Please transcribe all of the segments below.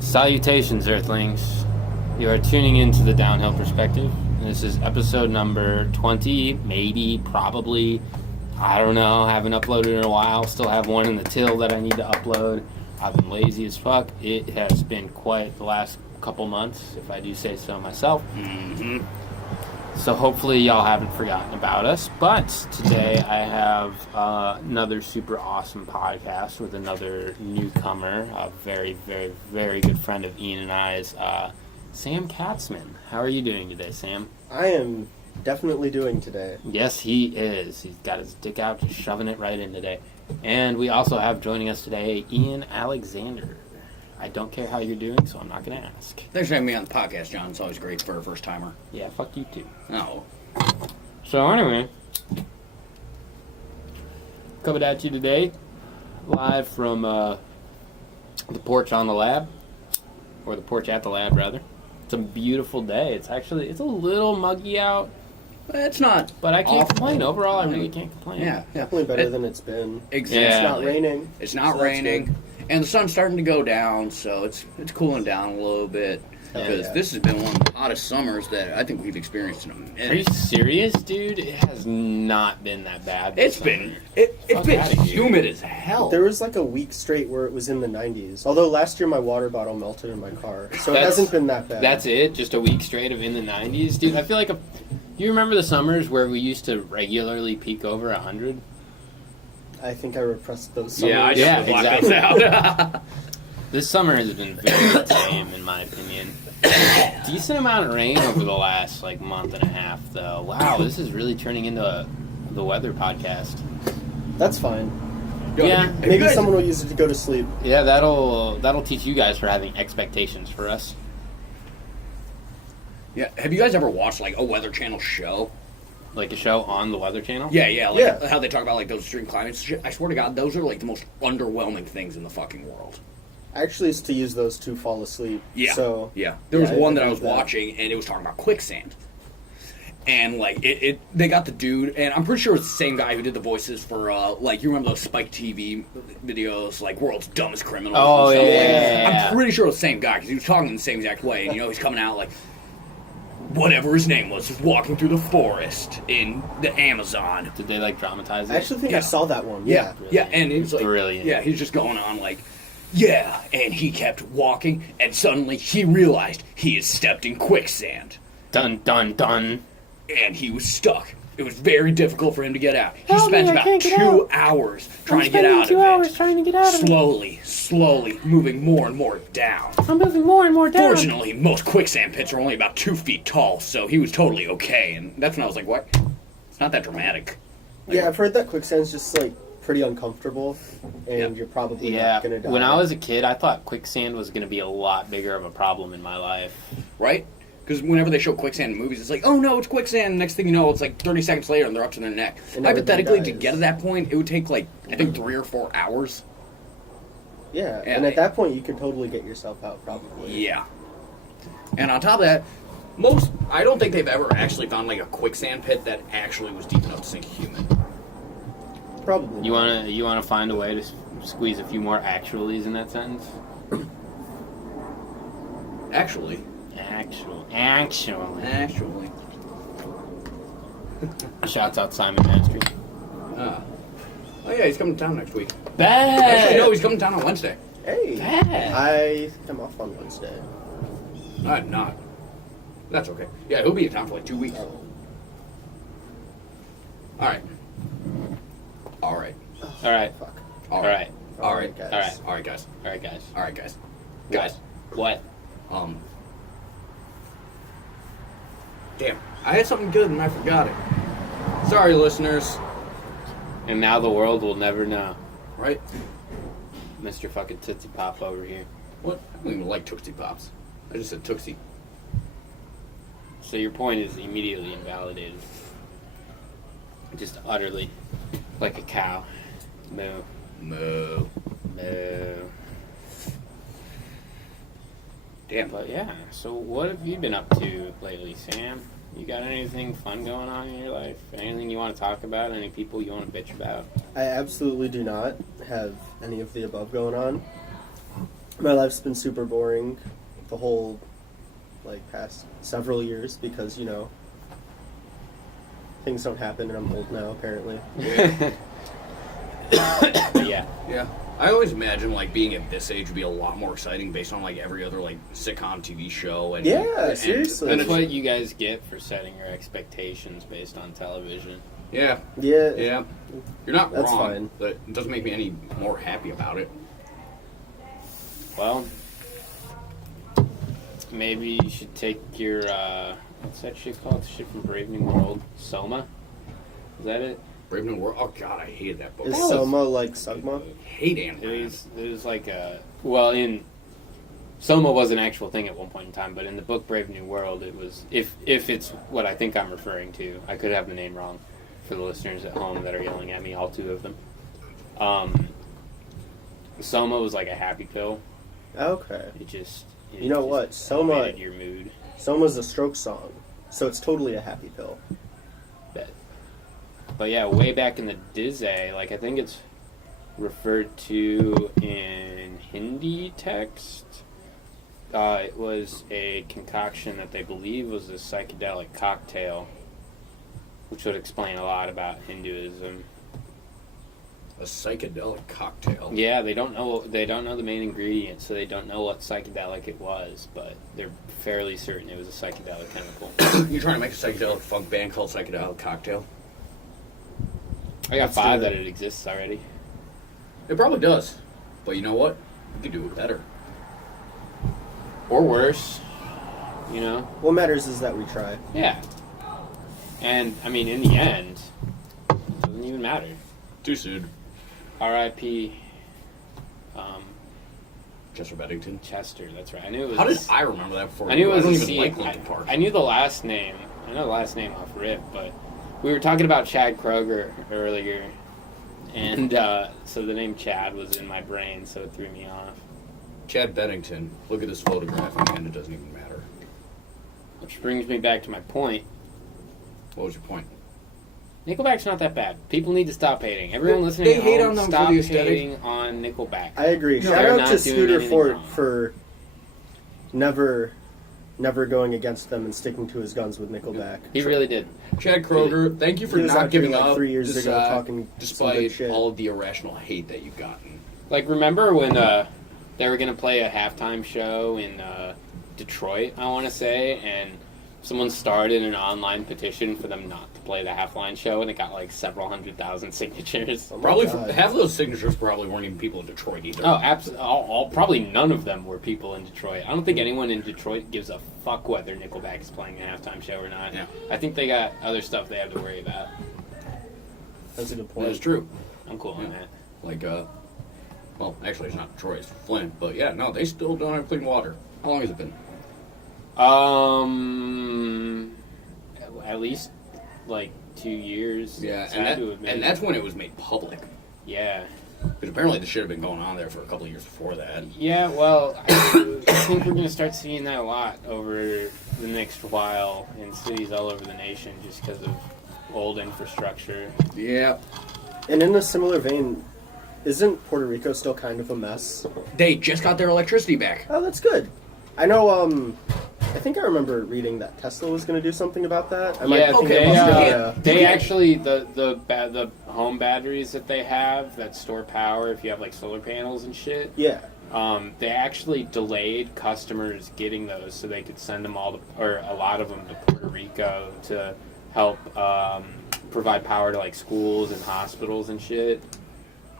Salutations, Earthlings. You are tuning into the Downhill Perspective. This is episode number 20, maybe, probably. I don't know. Haven't uploaded in a while. Still have one in the till that I need to upload. I've been lazy as fuck. It has been quite the last couple months, if I do say so myself. Mm-hmm. So hopefully y'all haven't forgotten about us. But today I have another super awesome podcast with another newcomer, a very, very, very good friend of Ian and I's, Sam Katzman. How are you doing today, Sam? I am definitely doing today. Yes, he is. He's got his dick out, just shoving it right in today. And we also have joining us today, Ian Alexander. I don't care how you're doing, so I'm not going to ask. Thanks for having me on the podcast, John. It's always great for a first-timer. Yeah, fuck you too. No. So anyway, coming at you today, live from the porch on the lab, or the porch at the lab, rather. It's a beautiful day. It's a little muggy out. It's not. But I can't awful. complain. Overall, I really can't complain. Yeah. Definitely better than it's been. Exactly. It's not raining. It's not so raining. And the sun's starting to go down, so it's cooling down a little bit. Because this has been one of the hottest summers that I think we've experienced in a minute. Are you serious, dude? It has not been that bad. It's been humid as hell. There was like a week straight where it was in the 90s. Although last year my water bottle melted in my car. So it hasn't been that bad. That's it? Just a week straight of in the 90s? Dude, I feel like you remember the summers where we used to regularly peak over 100? I think I repressed those summers. Yeah, I just blocked those out. This summer has been very tame, in my opinion. Decent amount of rain over the last month and a half, though. Wow, this is really turning into the weather podcast. That's fine. Yeah, maybe someone will use it to go to sleep. Yeah, that'll teach you guys for having expectations for us. Yeah, have you guys ever watched a Weather Channel show? Like a show on the Weather Channel? Yeah, how they talk about those extreme climates shit. I swear to God, those are the most underwhelming things in the fuking world. I actually used to use those to fall asleep. Yeah. So There was one that I was watching, and it was talking about quicksand. And they got the dude, and I'm pretty sure it's the same guy who did the voices for you remember those Spike TV videos, World's Dumbest Criminals. Oh, and stuff. yeah. I'm pretty sure it was the same guy because he was talking in the same exact way, and he's coming out whatever his name was walking through the forest in the Amazon. Did they dramatize it? I actually think I saw that one. Yeah, Brilliant. yeah, and he was Brilliant. Yeah, he's just going on yeah, and he kept walking, and suddenly he realized he had stepped in quicksand. Dun, dun, dun. And he was stuck. It was very difficult for him to get out. He spent about 2 hours trying to get out of it. 2 hours trying to get out of it. Slowly, moving more and more down. I'm moving more and more down. Fortunately, most quicksand pits are only about 2 feet tall, so he was totally okay. And that's when I was like, what? It's not that dramatic. Yeah, I've heard that quicksand's just pretty uncomfortable, and you're probably not going to die. When I was a kid, I thought quicksand was going to be a lot bigger of a problem in my life. Right? Because whenever they show quicksand in movies, it's oh no, it's quicksand. Next thing you know, it's 30 seconds later and they're up to their neck. Hypothetically, to get to that point, it would take I think 3 or 4 hours. Yeah, and at that point, you could totally get yourself out, probably. Yeah. And on top of that, I don't think they've ever actually found a quicksand pit that actually was deep enough to sink a human. Probably. You wanna find a way to squeeze a few more actuallys in that sentence? Actually. Shouts out Simon Mastery. Oh yeah, he's coming to town next week. Bad. Actually, no, he's coming to town on Wednesday. Hey. Bad. I think I'm off on Wednesday. I'm not. That's okay. Yeah, he'll be in town for 2 weeks. Oh. Alright. Fuck. Alright, guys. guys. What? Damn, I had something good and I forgot it. Sorry, listeners. And now the world will never know. Right? Mr. fucking Tootsie Pop over here. What? I don't even like Tootsie Pops. I just said Tootsie. So your point is immediately invalidated. Just utterly. Like a cow. Moo. Moo. Moo. Damn. But yeah, so what have you been up to lately, Sam? You got anything fun going on in your life? Anything you want to talk about? Any people you want to bitch about? I absolutely do not have any of the above going on. My life's been super boring the whole, past several years because, things don't happen and I'm old now, apparently. Yeah. Yeah. I always imagine, being at this age would be a lot more exciting based on, every other, sitcom TV show. And Seriously. That's what you guys get for setting your expectations based on television. Yeah. Yeah. Yeah. You're not That's wrong, fine. but it doesn't make me any more happy about it. Well, maybe you should take your, what's that shit called? The shit from Brave New World? Soma? Is that it? Brave New World. Oh God, I hated that book. Is Soma like Sugma? I hate Anne It Rice. was like a, well, in, Soma was an actual thing at one point in time, but in the book Brave New World, it was, if it's what I think I'm referring to, I could have the name wrong for the listeners at home that are yelling at me, all two of them. Soma was like a happy pill. Okay. You know what? Soma- elevated your mood. Soma's a stroke song, so it's totally a happy pill. But yeah, way back in the Dizay, I think it's referred to in Hindi text. It was a concoction that they believe was a psychedelic cocktail, which would explain a lot about Hinduism. A psychedelic cocktail. Yeah, they don't know the main ingredient, so they don't know what psychedelic it was, but they're fairly certain it was a psychedelic chemical. You're trying to make a psychedelic funk band called Psychedelic Cocktail? I got Let's do 5 that. that it exists already. It probably does. But you know what? You could do it better. Or worse, What matters is that we try. Yeah. And, I mean, in the end, it doesn't even matter. Too soon. R.I.P. Chester Bennington. Chester, that's right. I knew it was... How did I remember that before? I knew it was I don't a even C. like Linkin Park. I knew the last name. I know the last name off rip, but we were talking about Chad Kroger earlier, and so the name Chad was in my brain, so it threw me off. Chad Bennington. Look at this photograph, and it doesn't even matter. Which brings me back to my point. What was your point? Nickelback's not that bad. People need to stop hating. Everyone listening They at hate home, on them for stop the aesthetic. hating on Nickelback. I agree. No, Shout they're out not to doing Scooter anything Fort wrong. for never going against them and sticking to his guns with Nickelback. He really did. Chad Kroger, thank you for He was not out here giving up 3 years ago talking some good despite shit. all of the irrational hate that you've gotten. Remember when they were going to play a halftime show in Detroit, I want to say, and someone started an online petition for them not to play the halftime show, and it got several 100,000 signatures. Oh my Probably God. half of those signatures probably weren't even people in Detroit either. Oh, absolutely. Probably none of them were people in Detroit. I don't think anyone in Detroit gives a fuck whether Nickelback is playing a halftime show or not. Yeah. I think they got other stuff they have to worry about. That's a good That point. is true. I'm cool on that. Well, actually, it's not Detroit, it's Flint. But yeah, no, they still don't have clean water. How long has it been? At least 2 years. Yeah, It's had to have been. and that's when it was made public. Yeah. Because apparently this shit had been going on there for a couple of years before that. Yeah, well, I think we're going to start seeing that a lot over the next while in cities all over the nation just because of old infrastructure. Yeah. And in a similar vein, isn't Puerto Rico still kind of a mess? They just got their electricity back. Oh, that's good. I know, I think I remember reading that Tesla was going to do something about that. Yeah, okay, they actually, the home batteries that they have that store power if you have solar panels and shit, Yeah. they actually delayed customers getting those so they could send them or a lot of them to Puerto Rico to help provide power to schools and hospitals and shit.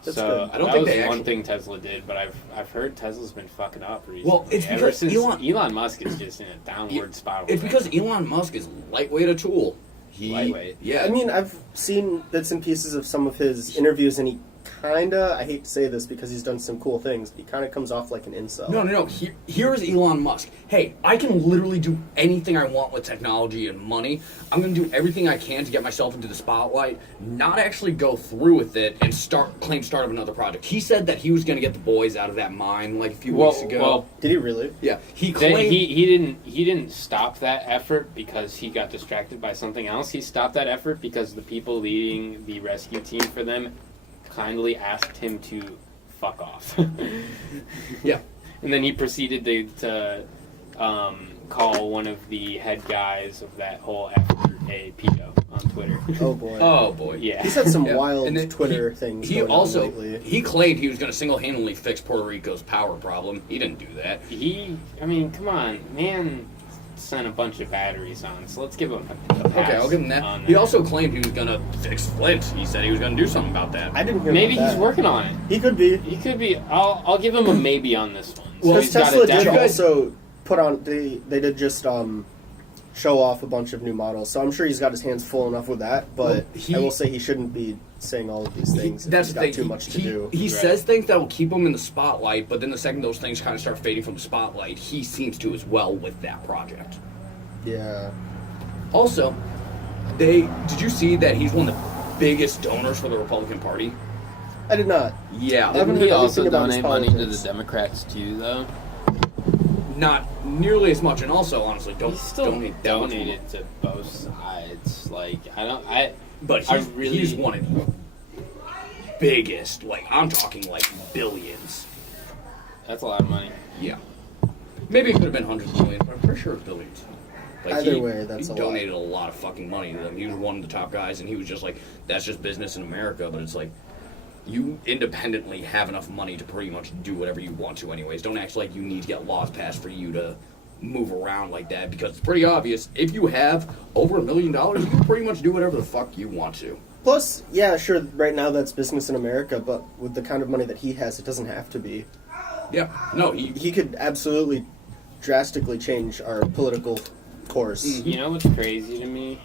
That's so good. I don't that think was they one actually- thing Tesla did, but I've heard Tesla's been fucking up recently. Well, it's ever because since Elon Musk is just in a downward spiral. It's because Elon Musk is lightweight a tool. Lightweight. Yeah. I mean, I've seen bits and pieces of some of his interviews, and he kinda, I hate to say this because he's done some cool things, but he kinda comes off like an incel. No. Here is Elon Musk. Hey, I can literally do anything I want with technology and money. I'm going to do everything I can to get myself into the spotlight, not actually go through with it and start of another project. He said that he was going to get the boys out of that mine a few weeks ago. Well, Did he really? yeah, he claimed he didn't stop that effort because he got distracted by something else. He stopped that effort because the people leading the rescue team for them kindly asked him to fuck off. Yeah. And then he proceeded to call one of the head guys of that whole effort a pedo on Twitter. Oh boy. Oh boy. Yeah. He's had some Yeah. wild And then Twitter things. He going also on lately. he claimed he was going to single-handedly fix Puerto Rico's power problem. He didn't do that. I mean, come on, man sent a bunch of batteries on, so let's give him a pass. Okay, I'll give him that. on He also claimed he was going to fix Flint. He said he was going to do something about that. I didn't hear Maybe about he's that. working on it. He could be. He could be. I'll give him a maybe on this one. Well, Because he's got Tesla a did definite- also put on. They did just show off a bunch of new models, so I'm sure he's got his hands full enough with that. But Well, I will say he shouldn't be saying all of these things. If That's he's the got thing. too much to do. He Right. says things that will keep him in the spotlight, but then the second those things kind of start fading from the spotlight, he seems to as well with that project. Yeah. Also, did you see that he's one of the biggest donors for the Republican Party? I did not. Yeah. haven't Didn't heard he also anything about his donate money to the politics. Democrats too, though? Not nearly as much, and also, honestly, don't He still donate that much donated to both sides. Like, I But I he's, really- he's one of the biggest. Like, I'm talking like billions. that's a lot of money. Yeah. Maybe it could have been hundreds of millions, but I'm pretty sure it's billions. Like Either way, that's he a lot. donated a lot of fucking money to them. He was one of the top guys, and he was just like, that's just business in America. But it's like, you independently have enough money to pretty much do whatever you want to anyways. Don't act like you need to get laws passed for you to move around like that, because it's pretty obvious. If you have over $1 million, you can pretty much do whatever the fuck you want to. Plus, yeah, sure, right now that's business in America, but with the kind of money that he has, it doesn't have to be. Yeah. No, He could absolutely drastically change our political course. You know what's crazy to me?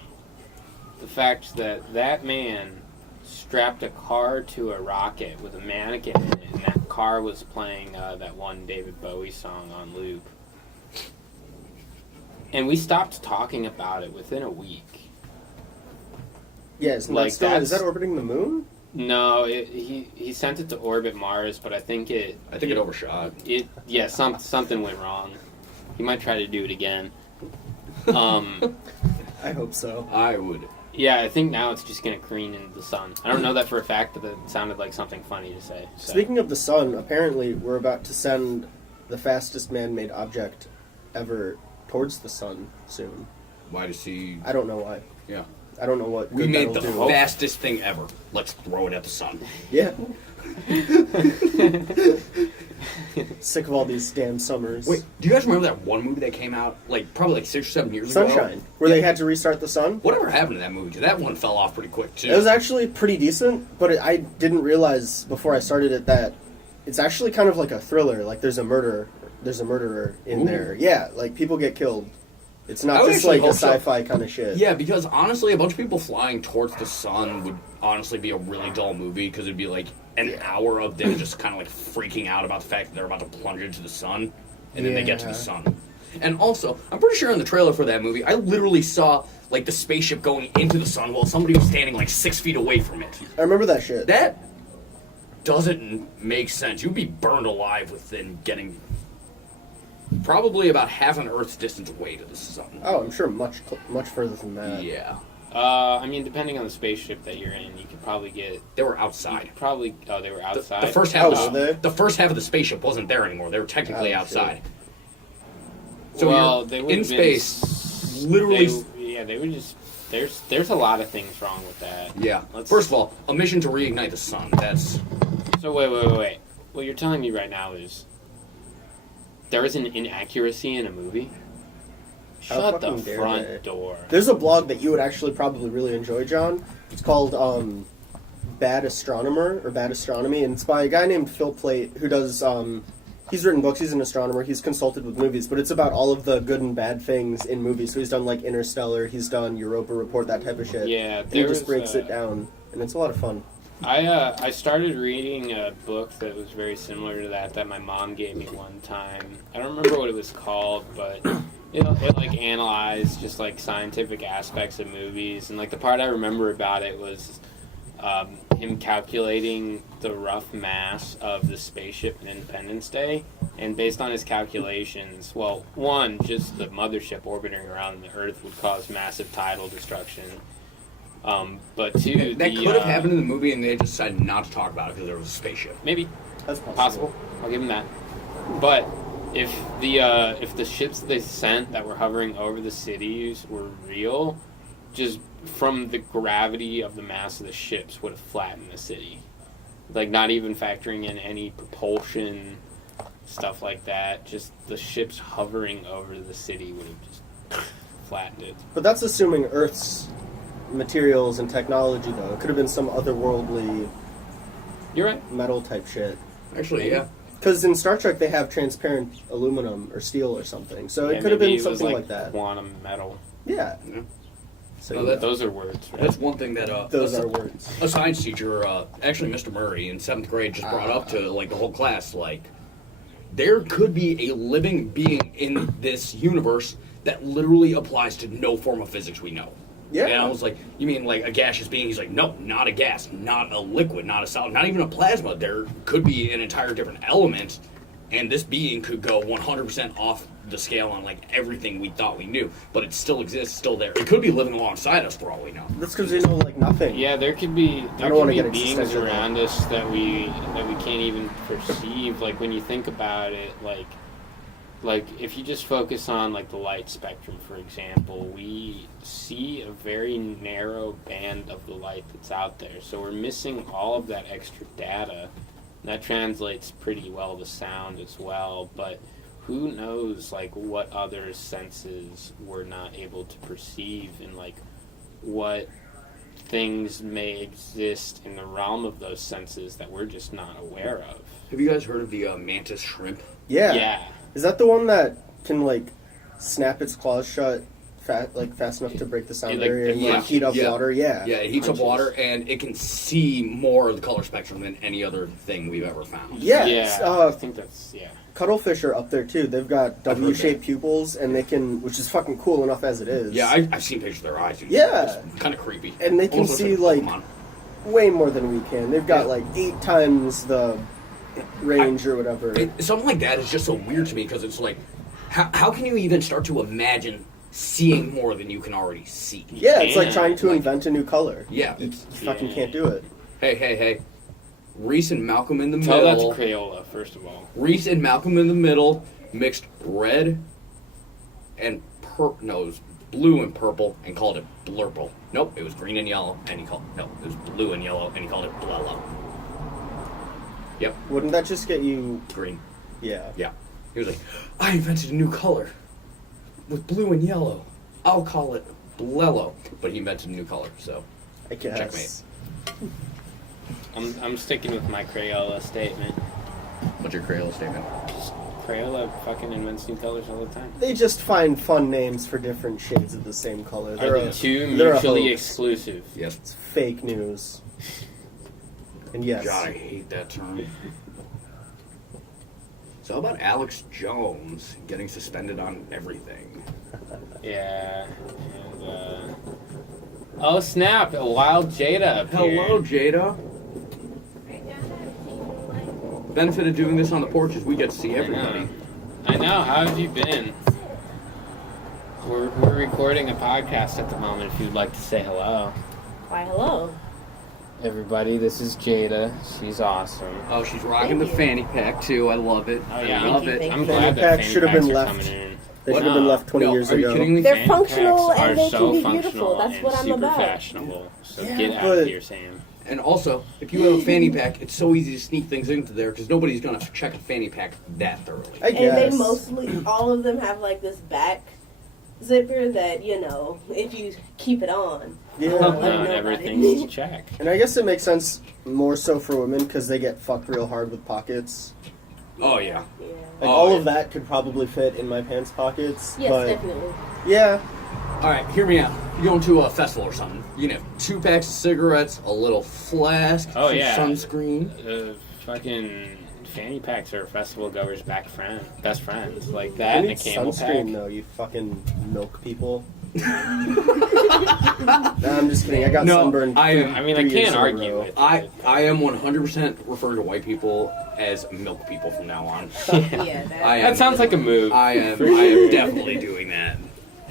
The fact that that man strapped a car to a rocket with a mannequin in it, and that car was playing that one David Bowie song on loop. And we stopped talking about it within a week. Yeah, isn't Like, that still, is that's- that orbiting the moon? No, he sent it to orbit Mars, but I think it overshot. Something went wrong. He might try to do it again. I hope so. I would. Yeah, I think now it's just going to careen into the sun. I don't know that for a fact, but that sounded like something funny to say. So. Speaking of the sun, apparently we're about to send the fastest man-made object ever towards the sun soon. Why does he? I don't know why. Yeah. I don't know what We good made that'll the do. fastest thing ever. Let's throw it at the sun. Yeah. Sick of all these damn summers. Wait, do you guys remember that one movie that came out probably 6 or 7 years ago? Sunshine, where they had to restart the sun. Whatever happened to that movie? 'Cause that one fell off pretty quick too. It was actually pretty decent, but I didn't realize before I started it that it's actually kind of like a thriller. Like there's a murderer in Ooh. there. Yeah, like people get killed. It's I not would just actually like a hope so. sci-fi kind of shit. Yeah, because honestly, a bunch of people flying towards the sun would honestly be a really dull movie, because it'd be like an hour of them just kind of like freaking out about the fact that they're about to plunge into the sun, and then they get to the Yeah. sun. And also, I'm pretty sure in the trailer for that movie, I literally saw like the spaceship going into the sun while somebody was standing like 6 feet away from it. I remember that shit. That doesn't make sense. You'd be burned alive within getting probably about half an Earth's distance away to the sun. Oh, I'm sure much further than that. Yeah. I mean, depending on the spaceship that you're in, you could probably get. They were outside. They were outside. The first Oh, half, were they? the first half of the spaceship wasn't there anymore. They were technically Oh, outside. shit. So well, you're they in would've been space, literally. They would just. There's a lot of things wrong with that. Yeah. Let's- First of all, a mission to reignite the sun. That's So wait. What you're telling me right now is there is an inaccuracy in a movie? How Shut the fucking dare they. front door. There's a blog that you would actually probably really enjoy, John. It's called Bad Astronomer or Bad Astronomy, and it's by a guy named Phil Plait who does. He's written books. He's an astronomer. He's consulted with movies, but it's about all of the good and bad things in movies. So he's done like Interstellar. He's done Europa Report, that type of shit. Yeah, and he there just was, breaks it down, and it's a lot of fun. I started reading a book that was very similar to that my mom gave me one time. I don't remember what it was called, but it like analyzed just like scientific aspects of movies, and like the part I remember about it was him calculating the rough mass of the spaceship in Independence Day, and based on his calculations, well, one, just the mothership orbiting around the Earth would cause massive tidal destruction. But two, that could have happened in the movie, and they decided not to talk about it because there was a spaceship. Maybe That's possible. possible. I'll give him that. But if the ships they sent that were hovering over the cities were real, just from the gravity of the mass of the ships would have flattened the city. Like, not even factoring in any propulsion, stuff like that. Just the ships hovering over the city would have just flattened it. But that's assuming Earth's materials and technology, though. It could have been some otherworldly You're right. metal type shit. Actually, yeah. Because in Star Trek they have transparent aluminum or steel or something, so Yeah, it could have maybe been it was something like that. Quantum metal. Yeah. Yeah. So No, Those are words, right? That's one thing that those are words. a science teacher, actually Mr. Murray in 7th grade, just brought up to like the whole class. Like, there could be a living being in this universe that literally applies to no form of physics we know. Yeah. And I was like, you mean like a gaseous being? He's like, no, not a gas, not a liquid, not a solid, not even a plasma. There could be an entire different element, and this being could go 100% off the scale on like everything we thought we knew, but it still exists, still there. It could be living alongside us for all we know. That's because we know like nothing. Yeah, there could be don't wanna get beings existential. around us that we can't even perceive. Like, when you think about it, like if you just focus on like the light spectrum, for example, we see a very narrow band of the light that's out there. So we're missing all of that extra data. And that translates pretty well to sound as well, but who knows like what other senses we're not able to perceive, and like what things may exist in the realm of those senses that we're just not aware of. Have you guys heard of the mantis shrimp? Yeah. Yeah. Is that the one that can like snap its claws shut fast enough to break the sound Like, barrier and yeah. like heat up Yeah. water? Yeah. Yeah, it heats up Punches. water, and it can see more of the color spectrum than any other thing we've ever found. Yeah. Yeah, it's, I think that's, yeah. Cuttlefish are up there too. They've got I've heard W-shaped that. pupils, and they can, which is fucking cool enough as it is. Yeah, I've seen pictures of their eyes. Yeah. It's kind of creepy. And they can Almost see, looks like, Pokemon. way more than we can. They've got Yeah. like 8 times the range or whatever. Something like that is just so weird to me, because it's like, how can you even start to imagine seeing more than you can already see? Yeah, it's like Yeah, trying to like- invent a new color. Yeah. You fucking Yeah. can't do it. Hey. Reese and Malcolm in the Tell that's middle. Crayola, first of all. Reese and Malcolm in the middle mixed red and it was blue and purple and called it blurple. Nope, it was green and yellow, and it was blue and yellow, and he called it blello. Yep, Wouldn't that just get you... green. Yeah. Yeah. He was like, I invented a new color with blue and yellow. I'll call it blello. But he invented a new color, so I guess. Checkmate. I'm sticking with my Crayola statement. what's your Crayola statement? Crayola fucking invents new colors all the time. They just find fun names for different shades of the same color. Are the two they're a mutually hoax. exclusive? Yes. It's fake news. And yes. God, I hate that term. So how about Alex Jones getting suspended on everything? Yeah. And, oh snap! A wild Jada appeared. Hello, Jada. Benefit of doing this on the porch is we get to see everybody. I know. How have you been? We're recording a podcast at the moment. If you'd like to say hello, Why, hello. everybody. This is Jada. She's awesome. Oh, she's rocking Thank the you. fanny pack too. I love it. Oh yeah, I love Thank you, it. thank I'm you. glad Fanny that pack fanny should have packs been are left. coming in. They should have been left 20 No, years are you ago. kidding me? They're Fanny functional packs and are they so can be functional beautiful. That's and what I'm super about. fashionable. So Yeah, get out but- of here, Sam. And also, if you have a fanny pack, it's so easy to sneak things into there because nobody's gonna check a fanny pack that thoroughly. I And guess. they mostly, all of them have like this back zipper that, you know, if you keep it on. Yeah. Let No, me know about everything's it. check. And I guess it makes sense more so for women because they get fucked real hard with pockets. Oh yeah. Yeah. Like Oh, all yeah. of that could probably fit in my pants pockets. Yes, but definitely. yeah, All right, hear me out. You're going to a festival or something. You can have 2 packs of cigarettes, a little flask, Oh, some yeah. sunscreen. Fucking fanny packs are festival goers' best friends. Like that I and a need camel sunscreen pack. though. You fucking milk people. Nah, I'm just kidding. I got No, sunburned. I am- I mean, I 3 years can't in a argue row. with I it. am 100% referring to white people as milk people from now on. Yeah, I am. That sounds like a move. I am. For I am sure. definitely doing that.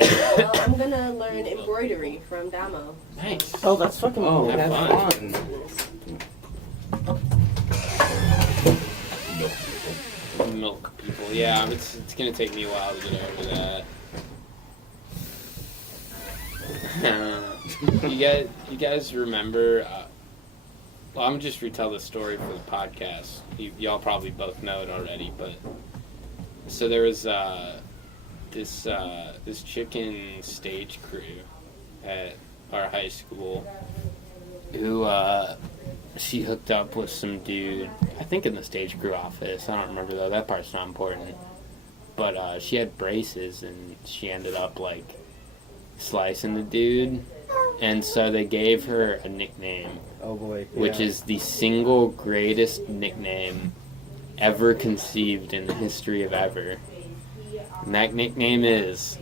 Well, I'm gonna learn embroidery from Damo. Nice. Oh, that's fucking Oh, cool. have have fun. fun. Milk people. Milk people. Yeah, it's gonna take me a while to get over that. You guys remember? Well, I'm just retell the story for the podcast. Y'all probably both know it already, but so there was this chicken stage crew at our high school who she hooked up with some dude, I think in the stage crew office. I don't remember though. That part's not important. But she had braces and she ended up like slicing the dude, and so they gave her a nickname. Oh boy. Which is the single greatest nickname ever conceived in the history of ever. And that nickname is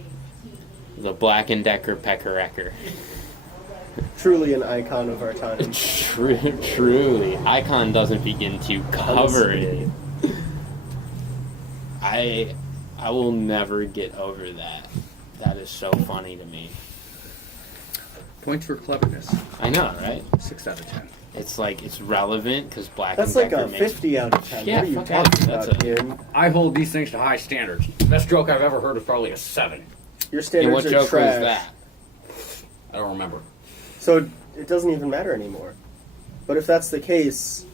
the Black & Decker Pecker-Ecker. Truly an icon of our time. Truly. Icon doesn't begin to cover it. I will never get over that. That is so funny to me. Points for cleverness. I know, right? 6 out of 10. It's like, it's relevant because Black That's & like Decker a makes... 50 out of 10. Yeah, what are you fuck talking yeah, about, Ian? I hold these things to high standards. Best joke I've ever heard is probably a 7. Your Yeah, standards what are joke trash. was that? I don't remember. So it doesn't even matter anymore. But if that's the case,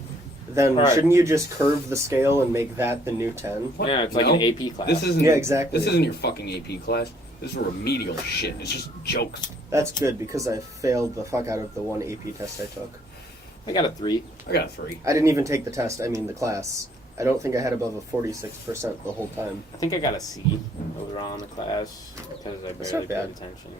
then Right. shouldn't you just curve the scale and make that the new 10? What? Yeah, it's like No. an AP class. This isn't. Yeah, exactly. This isn't your fucking AP class. This is remedial shit. It's just jokes. That's good because I failed the fuck out of the one AP test I took. I got a 3. I got a 3. I didn't even take the test, I mean the class. I don't think I had above a 46% the whole time. I think I got a C overall in the class because I That's barely not bad. paid attention.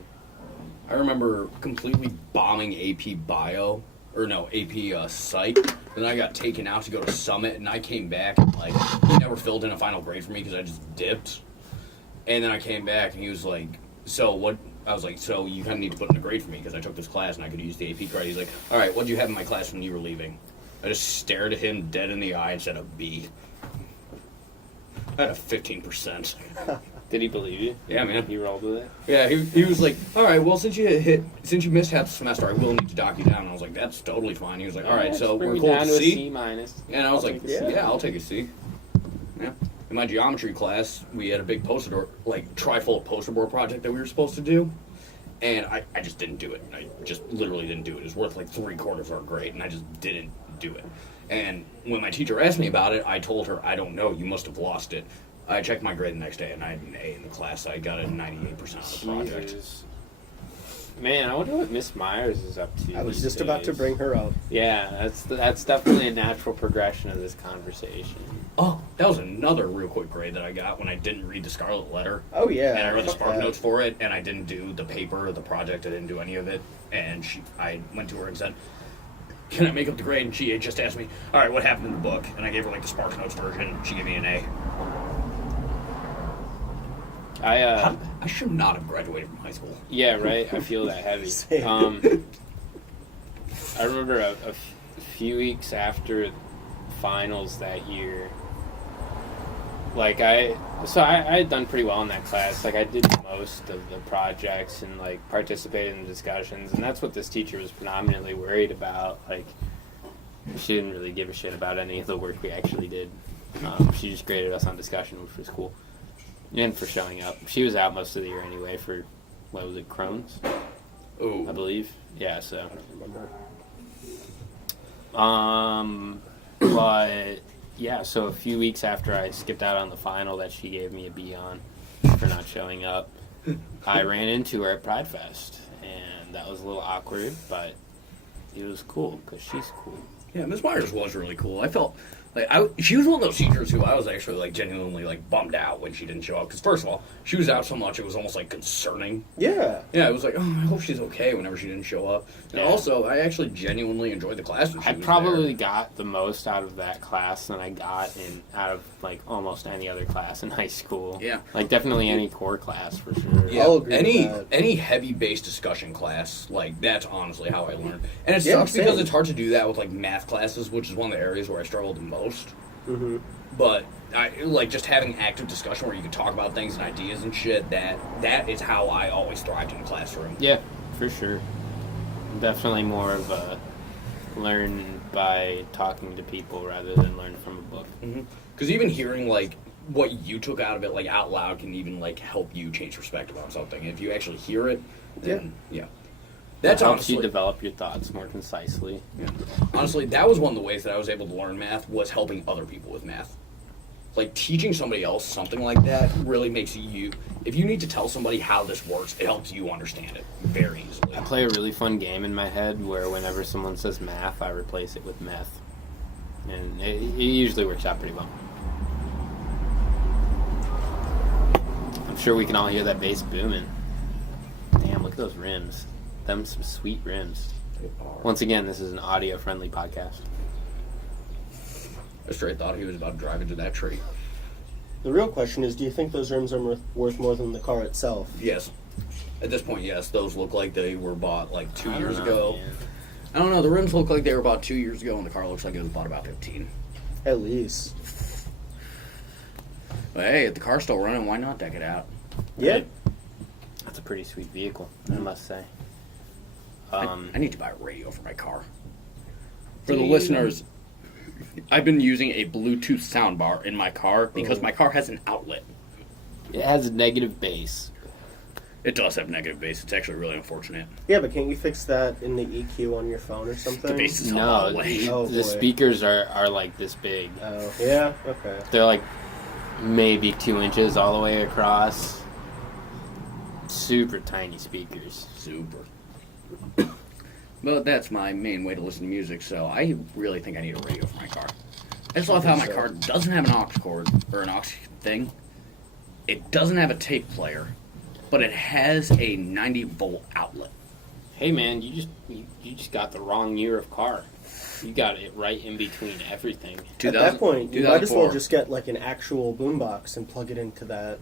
I remember completely bombing AP Bio, or no, AP Psych. Then I got taken out to go to Summit, and I came back, and, like, he never filled in a final grade for me because I just dipped. And then I came back, and he was like, so what? I was like, so you kind of need to put in a grade for me because I took this class, and I could use the AP credit. He's like, all right, what'd you have in my class when you were leaving? I just stared at him dead in the eye and said a B. I had a 15%. Did he believe you? Yeah, man. He rolled with it? Yeah, he was like, all right, well, since you missed half the semester, I will need to dock you down. And I was like, that's totally fine. He was like, all right, so Bring we're me cool down with to a C? C minus. And I was I'll like, take a C. yeah, I'll take a C. Yeah. In my geometry class, we had a big poster board, like trifold poster board project that we were supposed to do. And I just didn't do it. I just literally didn't do it. It was worth like 3/4 of our grade, and I just didn't do it. And when my teacher asked me about it, I told her, I don't know, you must have lost it. I checked my grade the next day, and I had an A in the class. I got a 98% on the project. Jesus. Man, I wonder what Miss Myers is up to. I was these just about to days. bring her up. Yeah, that's definitely a natural progression of this conversation. Oh, that was another real quick grade that I got when I didn't read the Scarlet Letter. Oh yeah. And I read the fuck Spark that. Notes for it, and I didn't do the paper or the project. I didn't do any of it. And I went to her and said, can I make up the grade? And she had just asked me, all right, what happened in the book? And I gave her like the Spark Notes version, and she gave me an A. I should not have graduated from high school. Yeah, right. I feel that heavy. Same. I remember a few weeks after finals that year. Like I had done pretty well in that class. Like I did most of the projects and like participated in the discussions, and that's what this teacher was predominantly worried about. Like she didn't really give a shit about any of the work we actually did. She just graded us on discussion, which was cool. And for showing up. She was out most of the year anyway for, what was it, Crohn's? Oh, I believe. Yeah, so. I don't remember. But, yeah, so a few weeks after I skipped out on the final that she gave me a B on for not showing up, I ran into her at Pride Fest. And that was a little awkward, but it was cool because she's cool. yeah, Miss Myers was really cool. I felt like she was one of those teachers who I was actually like genuinely like bummed out when she didn't show up. Because first of all, she was out so much it was almost like concerning. Yeah. Yeah, it was like, oh, I hope she's okay whenever she didn't show up. And Yeah. also, I actually genuinely enjoyed the class when she I was probably there. got the most out of that class than I got out of like almost any other class in high school. Yeah. Like definitely any core class for sure. Yeah, I'll agree any with that. any heavy based discussion class, like that's honestly how I learned. And it Yeah, sucks because same. it's hard to do that with like math classes, which is one of the areas where I struggled the most. Mm-hmm. But I like just having active discussion where you can talk about things and ideas and shit. That is how I always thrived in the classroom. Yeah, for sure. Definitely more of a learn by talking to people rather than learn from a book. Because even hearing like what you took out of it, like out loud, can even like help you change perspective on something. If you actually hear it, then that's it helps honestly you develop your thoughts more concisely. Yeah. Honestly, that was one of the ways that I was able to learn math, was helping other people with math. Like, teaching somebody else something like that really makes you... If you need to tell somebody how this works, it helps you understand it very easily. I play a really fun game in my head where whenever someone says math, I replace it with meth. And it usually works out pretty well. I'm sure we can all hear that bass booming. Damn, look at those rims. Them some sweet rims. Once again, this is an audio-friendly podcast. I straight thought he was about to drive into that tree. The real question is, do you think those rims are worth more than the car itself? Yes. At this point, yes. Those look like they were bought like 2 years ago. Man. I don't know. The rims look like they were bought 2 years ago, and the car looks like it was bought about 15. At least. But hey, if the car's still running, why not deck it out? Yeah. That's a pretty sweet vehicle, I must say. I need to buy a radio for my car. For the listeners, I've been using a Bluetooth soundbar in my car because my car has an outlet. It has a negative bass. It does have negative bass. It's actually really unfortunate. Yeah, but can't you fix that in the EQ on your phone or something? The bass is No, all the way. Oh, the boy. speakers are like this big. Oh, yeah? Okay. They're like maybe 2 inches all the way across. Super tiny speakers. Super. But that's my main way to listen to music, so I really think I need a radio for my car. I just love how my car doesn't have an aux cord, or an aux thing. It doesn't have a tape player, but it has a 90-volt outlet. Hey man, you just got the wrong year of car. You got it right in between everything. At that point, you might as well 2004. just get like an actual boombox and plug it into that.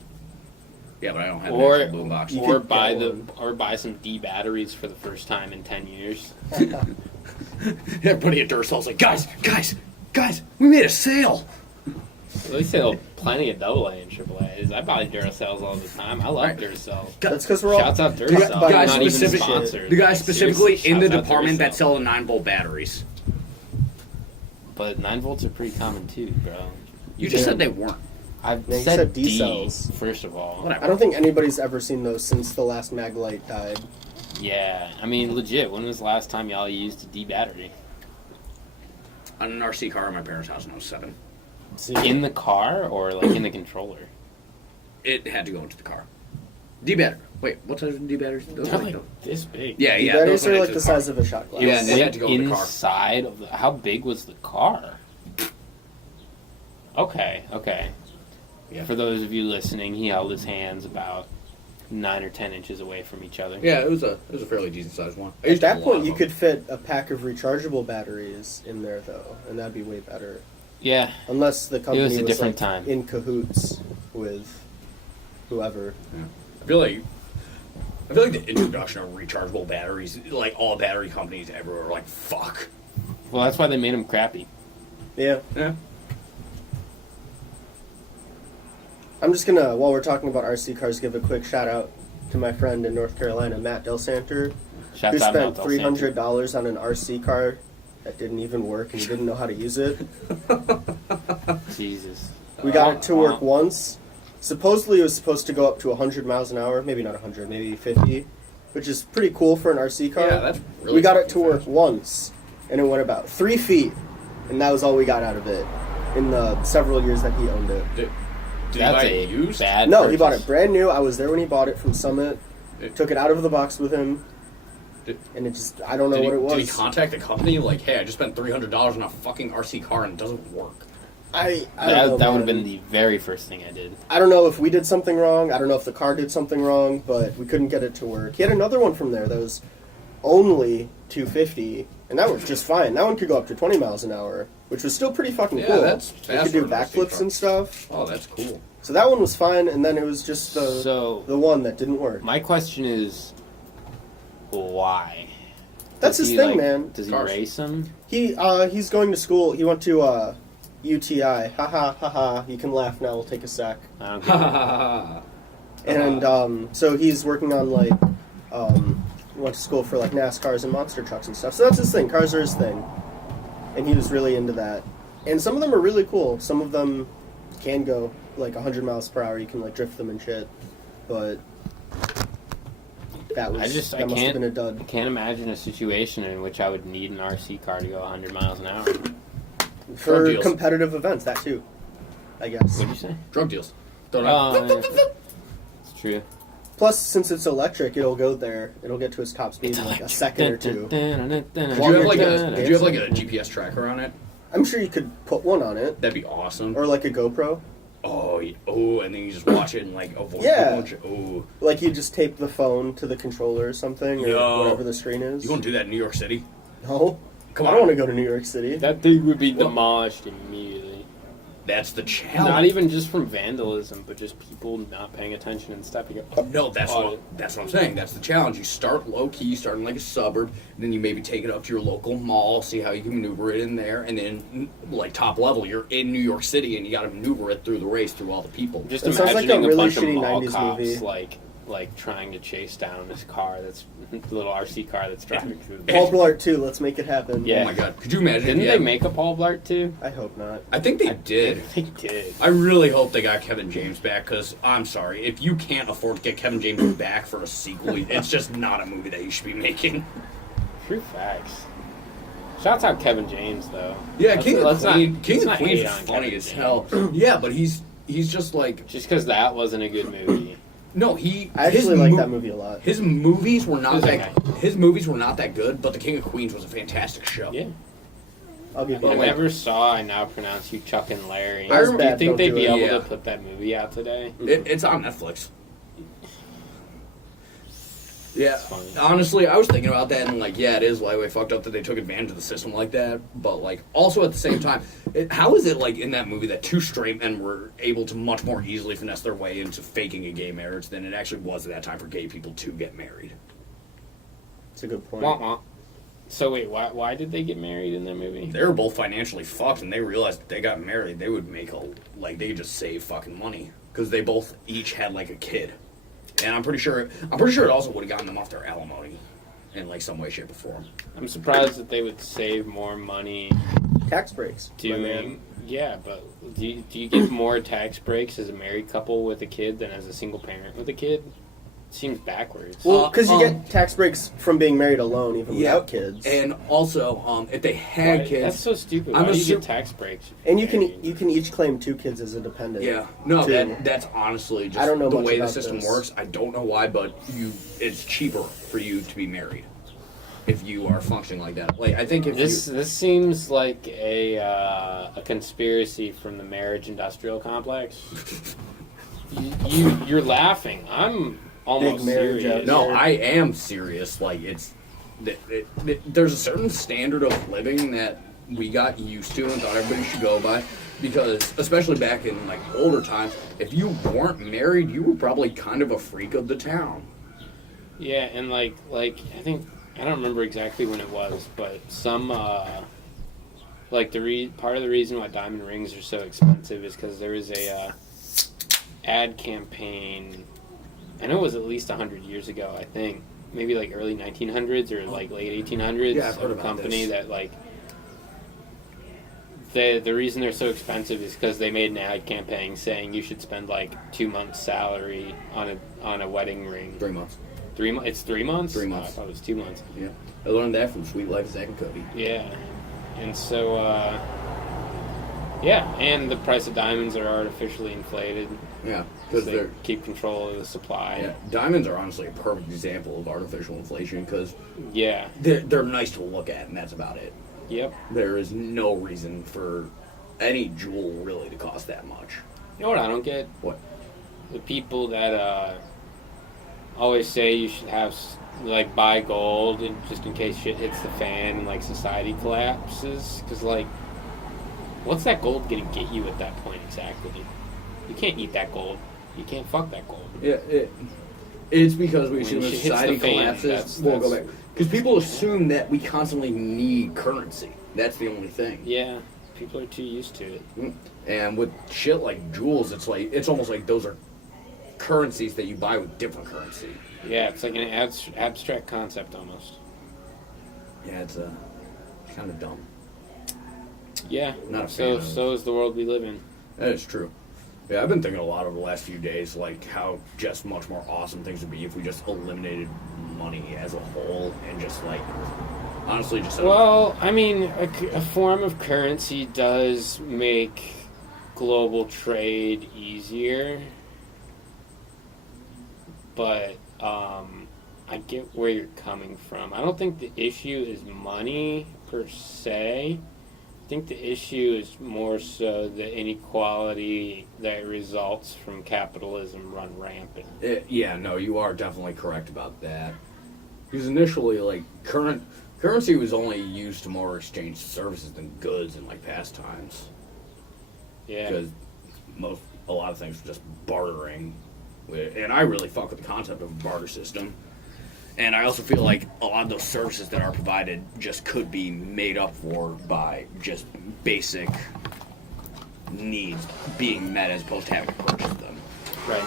Yeah, but I don't have Or an actual boombox. You or could buy get buy some D batteries for the first time in 10 years. Everybody at Duracell's like, guys, we made a sale. They sell plenty of AA and AAA's. I buy Duracells all the time. I love Right. Duracell. That's because we're all... Shouts out The Duracell. guy- Not even specific- sponsored. The guys specifically Seriously, in the shouts out department that Duracell. sell the 9-volt batteries. But 9 volts are pretty common too, bro. You just said they weren't. I've No, you said said D, D-cells. first of all. Whatever. I don't think anybody's ever seen those since the last Maglite died. Yeah, I mean, legit, when was the last time y'all used a D battery? On an RC car in my parents' house in 07. See, In the car or like in the controller? It had to go into the car. D battery. Wait, what size are D batteries? Those They're are like like this big. yeah, the yeah. batteries those went are like into the car. size of a shot glass. Yeah, they Went had to go in the car. inside of the. How big was the car? Okay. Yeah. For those of you listening, he held his hands about 9 or 10 inches away from each other. Yeah, it was a fairly decent sized one. I At used to have that a lot point, of you them. could fit a pack of rechargeable batteries in there, though, and that'd be way better. Yeah. Unless the company was a different like, time. in cahoots with whoever. I feel like the introduction of rechargeable batteries, like all battery companies ever, are like, fuck. Well, that's why they made them crappy. Yeah. Yeah. I'm just gonna, while we're talking about RC cars, give a quick shout out to my friend in North Carolina, Matt Del Santer, who Shouts out spent Mel Del Santo. $300 on an RC car that didn't even work and he didn't know how to use it. Jesus. We got it to work once. Supposedly it was supposed to go up to 100 miles an hour, maybe not 100, maybe 50, which is pretty cool for an RC car. Yeah, that's really We got it to fucking work fast. once, and it went about 3 feet, and that was all we got out of it in the several years that he owned it. Did you That's buy a it used? bad No, he bought it purchase. brand new. I was there when he bought it from Summit. Took it out of the box with him, Did- and it just, I don't know what it was. Did he contact the company like, hey, I just spent $300 on a fucking RC car and it doesn't work? I don't That, know, that would have man. been the very first thing I did. I don't know if we did something wrong. I don't know if the car did something wrong, but we couldn't get it to work. He had another one from there that was only 250, and that worked just fine. That one could go up to 20 miles an hour, which was still pretty fucking Yeah, cool. that's You fast could do for an RC backflips truck. and stuff. Oh, that's cool. So that one was fine, and then it was just So- the one that didn't work. My question is, why? That's Does his he, thing, man. Does he Cars. race them? He's going to school. He went to UTI. Ha ha ha ha. You can laugh now. We'll take a sec. I don't care. And so he's working on like went to school for like NASCARs and monster trucks and stuff. So that's his thing. Cars are his thing, and he was really into that. And some of them are really cool. Some of them can go like 100 miles per hour, you can like drift them and shit. But that must have been a dud. I can't imagine a situation in which I would need an RC car to go 100 miles an hour. For competitive events, that too, I guess. What'd you say? Drug deals. It's true. Plus, since it's electric, it'll go there. It'll get to its top speed in like a second or two. Did you have like a GPS tracker on it? I'm sure you could put one on it. That'd be awesome. Or like a GoPro. Oh, and then you just watch it and like avoid Yeah. Oh. Like you just tape the phone to the controller or something, or whatever the screen is. You gonna do that in New York City? No. Come I on. don't want to go to New York City. That thing would be demolished immediately. That's the challenge. Not even just from vandalism, but just people not paying attention and stepping up. No, that's what I'm saying. That's the challenge. You start low key, start in like a suburb, and then you maybe take it up to your local mall, see how you can maneuver it in there, and then like top level, you're in New York City, and you got to maneuver it through the race through all the people. Just It sounds like imagining a really bunch of shitty mall 90s cops movie. like trying to chase down this car that's the little RC car that's driving through the Paul Blart 2, let's make it happen. Yeah. Oh my god, could you imagine? Didn't they make a Paul Blart too? I hope not. I think they did. They did. I really hope they got Kevin James back, because I'm sorry, if you can't afford to get Kevin James back for a sequel, it's just not a movie that you should be making. True facts. Shouts out Kevin James though. Yeah, Let's King of not Queens hate is on funny Kevin as James. hell. Yeah, but he's just like Just because that wasn't a good movie. no, I actually like that movie a lot. His movies were not Okay. his movies were not that good, but The King of Queens was a fantastic show. Yeah. I'll give you I that. never saw I Now Pronounce You Chuck and Larry. That was Do you bad, think don't they'd do be it. able Yeah. to put that movie out today? It's on Netflix. Yeah, funny. honestly, I was thinking about that, and like, yeah, it is lightweight fucked up that they took advantage of the system like that. But like, also at the same time, how is it like in that movie that two straight men were able to much more easily finesse their way into faking a gay marriage than it actually was at that time for gay people to get married? It's a good point. Wah, wah. So wait, why did they get married in that movie? They were both financially fucked, and they realized if they got married, they would make they could just save fucking money because they both each had like a kid. And I'm pretty sure it also would have gotten them off their alimony in like some way, shape, or form. I'm surprised that they would save more money Tax breaks. my man. doing. Yeah, but do you get more tax breaks as a married couple with a kid than as a single parent with a kid? Seems backwards. Well, because you get tax breaks from being married alone, even Yeah. without kids. And also, if they had Why- kids, That's so stupid. I'm Why do you assu- get tax breaks? if And you're you married? can each claim 2 kids as a dependent. yeah, no, too. that's honestly just I don't know the much way the about system this. works. I don't know why, but it's cheaper for you to be married if you are functioning like that. Like I think if This seems like a conspiracy from the marriage industrial complex. You're laughing. I'm almost Big marriage serious. out no, there. I am serious. Like there's a certain standard of living that we got used to and thought everybody should go by. Because especially back in like older times, if you weren't married, you were probably kind of a freak of the town. Yeah, and like I think I don't remember exactly when it was, but some like part of the reason why diamond rings are so expensive is because there was a ad campaign. I know it was at least 100 years ago. I think maybe like early 1900s or like late 1800s. Yeah, I've heard of a about company this. that like. The reason they're so expensive is because they made an ad campaign saying you should spend like 2 months' salary on a wedding ring. 3 months. 3 months. It's 3 months. 3 months. Oh, I thought it was 2 months. Yeah, I learned that from Sweet Life of Zach and Cody. Yeah, and so yeah, and the price of diamonds are artificially inflated Yeah, because because they they're keep control of the supply. yeah, diamonds are honestly a perfect example of artificial inflation because Yeah. they're nice to look at and that's about it. Yep. There is no reason for any jewel really to cost that much. You know what I don't get? What? The people that always say you should have like buy gold and just in case shit hits the fan and like society collapses. Because like, what's that gold gonna get you at that point exactly? You can't eat that gold. You can't fuck that gold. Yeah, it's because we When assume that shit hits the society fan, collapses. that's- We'll go back because people assume that we constantly need currency. That's the only thing. Yeah, people are too used to it. And with shit like jewels, it's almost like those are currencies that you buy with different currency. Yeah, it's like an abstract concept almost. Yeah, it's kind of dumb. Yeah. Not a fan so of it. so is the world we live in. That is true. Yeah, I've been thinking a lot over the last few days, like how just much more awesome things would be if we just eliminated money as a whole and just like, honestly, just. Well, I mean, a form of currency does make global trade easier, but I get where you're coming from. I don't think the issue is money per se. I think the issue is more so the inequality that results from capitalism run rampant. Yeah, no, you are definitely correct about that. Because initially, like, currency was only used to more exchange services than goods in, like, past times. Yeah. Because a lot of things were just bartering. And I really fuck with the concept of a barter system. And I also feel like a lot of those services that are provided just could be made up for by just basic needs being met as opposed to having to purchase them. Right.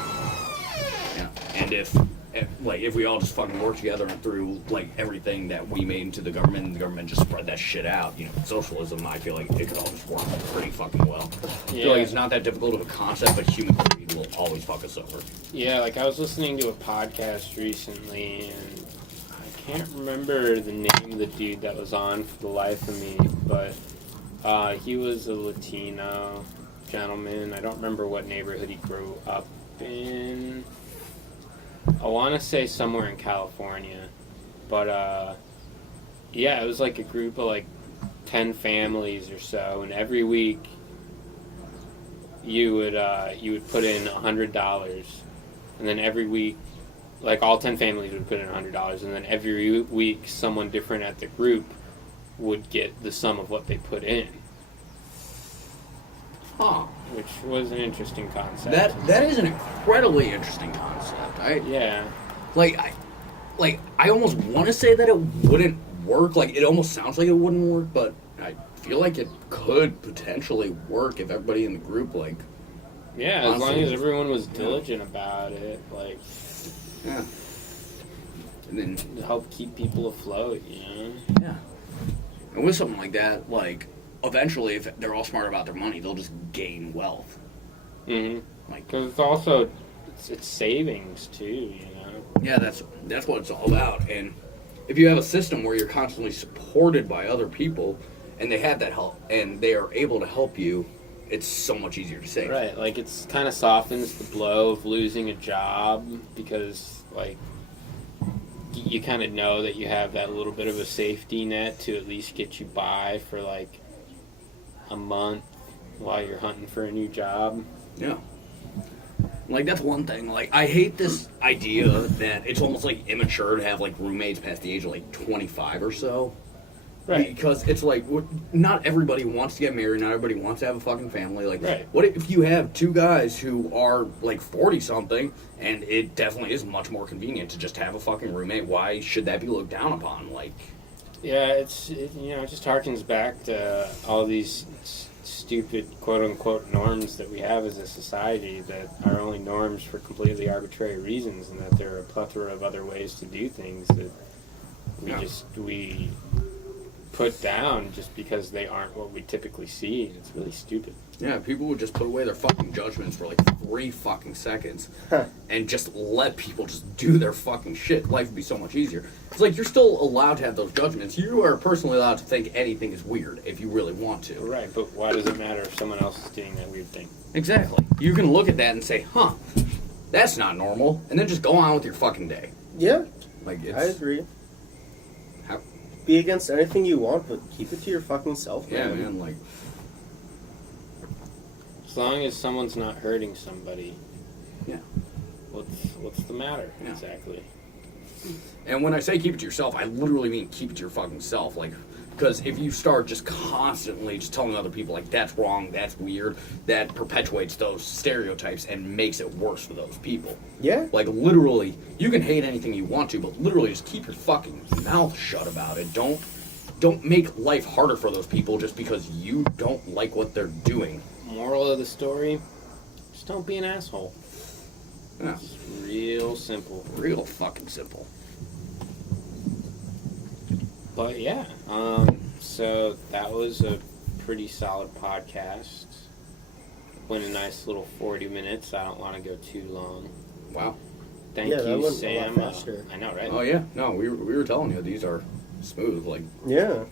Yeah. And if we all just fucking work together and threw like everything that we made into the government and the government just spread that shit out, socialism, I feel like it could all just work pretty fucking well. Yeah. I feel like it's not that difficult of a concept, but human greed will always fuck us over. Yeah, like I was listening to a podcast recently, and I can't remember the name of the dude that was on for the life of me, but he was a Latino gentleman. I don't remember what neighborhood he grew up in. I want to say somewhere in California, but yeah, it was like a group of like 10 families or so, and every week you would put in $100, and then every week, like all 10 families would put in $100, and then every week someone different at the group would get the sum of what they put in. Huh. Which was an interesting concept. That is an incredibly interesting concept. Yeah. I almost want to say that it wouldn't work. Like, it almost sounds like it wouldn't work, but I feel like it could potentially work if everybody in the group, like... Yeah, as long as everyone was diligent about it, like... Yeah. And then... To help keep people afloat, Yeah. And with something like that, like... Eventually, if they're all smart about their money, they'll just gain wealth. Mm-hmm. Like, because it's also it's savings too, Yeah, that's what it's all about. And if you have a system where you're constantly supported by other people, and they have that help, and they are able to help you, it's so much easier to save. Right, like it's kind of softens the blow of losing a job because like you kind of know that you have that little bit of a safety net to at least get you by for like a month while you're hunting for a new job. Yeah. Like, that's one thing. Like, I hate this idea that it's almost, like, immature to have, like, roommates past the age of, like, 25 or so. Right. Because it's, like, not everybody wants to get married. Not everybody wants to have a fucking family. Like, right. What if you have two guys who are, like, 40-something, and it definitely is much more convenient to just have a fucking roommate? Why should that be looked down upon? Like... Yeah, it just harkens back to all these stupid quote-unquote norms that we have as a society that are only norms for completely arbitrary reasons, and that there are a plethora of other ways to do things that we put down just because they aren't what we typically see. It's really stupid. Yeah, people would just put away their fucking judgments for like 3 fucking seconds and just let people just do their fucking shit. Life would be so much easier. It's like, you're still allowed to have those judgments. You are personally allowed to think anything is weird if you really want to. Right, but why does it matter if someone else is doing that weird thing? Exactly. You can look at that and say, huh, that's not normal, and then just go on with your fucking day. Yeah, Like, I agree. Be against anything you want, but keep it to your fucking self, man. Yeah, man, like... As long as someone's not hurting somebody. Yeah. What's the matter? Yeah. Exactly. And when I say keep it to yourself, I literally mean keep it to your fucking self. Like, because if you start just constantly just telling other people, like, that's wrong, that's weird, that perpetuates those stereotypes and makes it worse for those people. Yeah. Like, literally, you can hate anything you want to, but literally just keep your fucking mouth shut about it. Don't make life harder for those people just because you don't like what they're doing. Moral of the story, just don't be an asshole. Yeah. It's real simple. Real fucking simple. But yeah, so that was a pretty solid podcast. went a nice little 40 minutes. I don't want to go too long. Wow. Thank Yeah, that you, went a lot Sam. faster. I know, right? Oh yeah. No, we were telling you these are smooth. Like Yeah.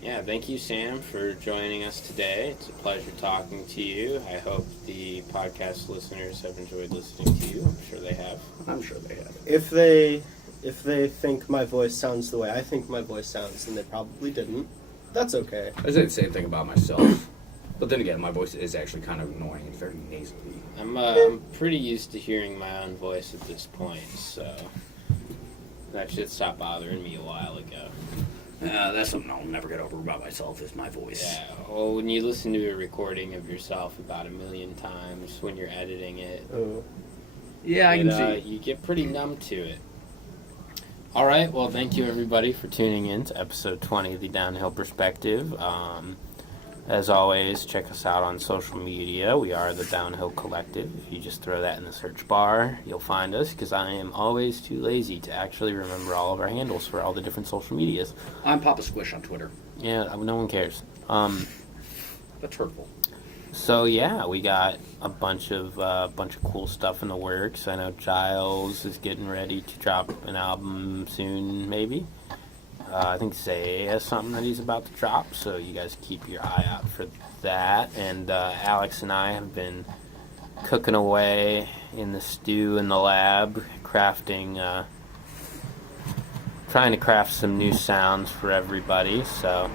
Yeah, thank you, Sam, for joining us today. It's a pleasure talking to you. I hope the podcast listeners have enjoyed listening to you. I'm sure they have. I'm sure they have. If they think my voice sounds the way I think my voice sounds, then they probably didn't. That's okay. I say the same thing about myself. But then again, my voice is actually kind of annoying. It's very nasally. I'm pretty used to hearing my own voice at this point, so that shit stopped bothering me a while ago. That's something I'll never get over about myself is my voice. Yeah, well, when you listen to a recording of yourself about 1,000,000 times when you're editing it, Oh. Yeah, I can see. you get pretty numb to it. All right, well, thank you everybody for tuning in to episode 20 of the Downhill Perspective. As always, check us out on social media. We are the Downhill Collective. If you just throw that in the search bar, you'll find us, because I am always too lazy to actually remember all of our handles for all the different social medias. I'm Papa Squish on Twitter. Yeah, no one cares. That's hurtful. So yeah, we got a bunch of cool stuff in the works. I know Giles is getting ready to drop an album soon, maybe. I think Zay has something that he's about to drop, so you guys keep your eye out for that. And Alex and I have been cooking away in the stew in the lab, crafting, trying to craft some new sounds for everybody. So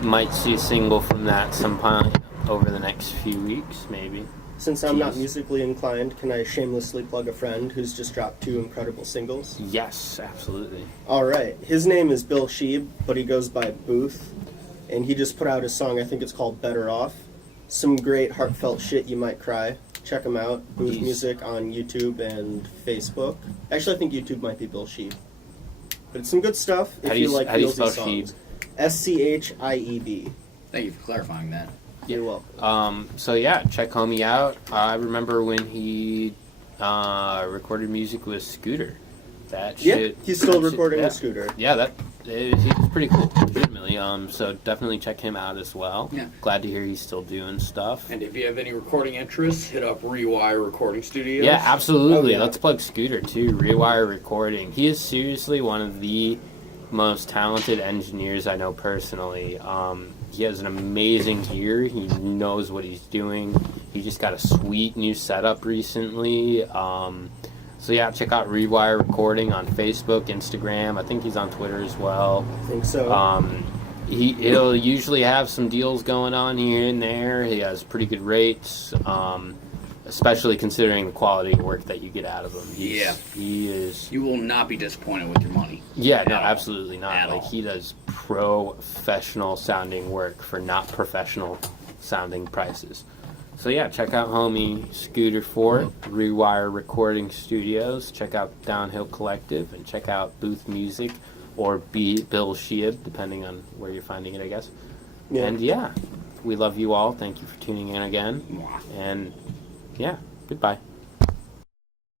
might see a single from that sometime over the next few weeks, maybe. Since I'm not Jeez. musically inclined, can I shamelessly plug a friend who's just dropped 2 incredible singles? Yes, absolutely. All right. His name is Bill Sheeb, but he goes by Booth, and he just put out a song. I think it's called Better Off. Some great heartfelt shit you might cry. Check him out. Booth Jeez. Music on YouTube and Facebook. Actually, I think YouTube might be Bill Sheeb. But it's some good stuff if How do you like how do you feelsy spell songs. Sheeb? Schieb. Thank you for clarifying that. You're welcome. So yeah, check homie out. I remember when he recorded music with Scooter. That Yeah, shit. he's still that shit- recording yeah. with Scooter. Yeah, he's pretty cool, legitimately. So definitely check him out as well. Yeah. Glad to hear he's still doing stuff. And if you have any recording interests, hit up Rewire Recording Studios. Yeah, absolutely. Oh, yeah. Let's plug Scooter too. Rewire Recording. He is seriously one of the most talented engineers I know personally. He has an amazing ear. He knows what he's doing. He just got a sweet new setup recently. So yeah, check out Rewire Recording on Facebook, Instagram. I think he's on Twitter as well. I think so. He'll usually have some deals going on here and there. He has pretty good rates, especially considering the quality of work that you get out of him. He is. You will not be disappointed with your money. Yeah, no, At all. absolutely not. At Like all. he does professional sounding work for not professional sounding prices. So yeah, check out homie Scooter Fort, Rewire Recording Studios. Check out Downhill Collective and check out Booth Music or Bill Sheeb, depending on where you're finding it, I guess. Yeah. And yeah, we love you all. Thank you for tuning in again. Mwah. And yeah, goodbye.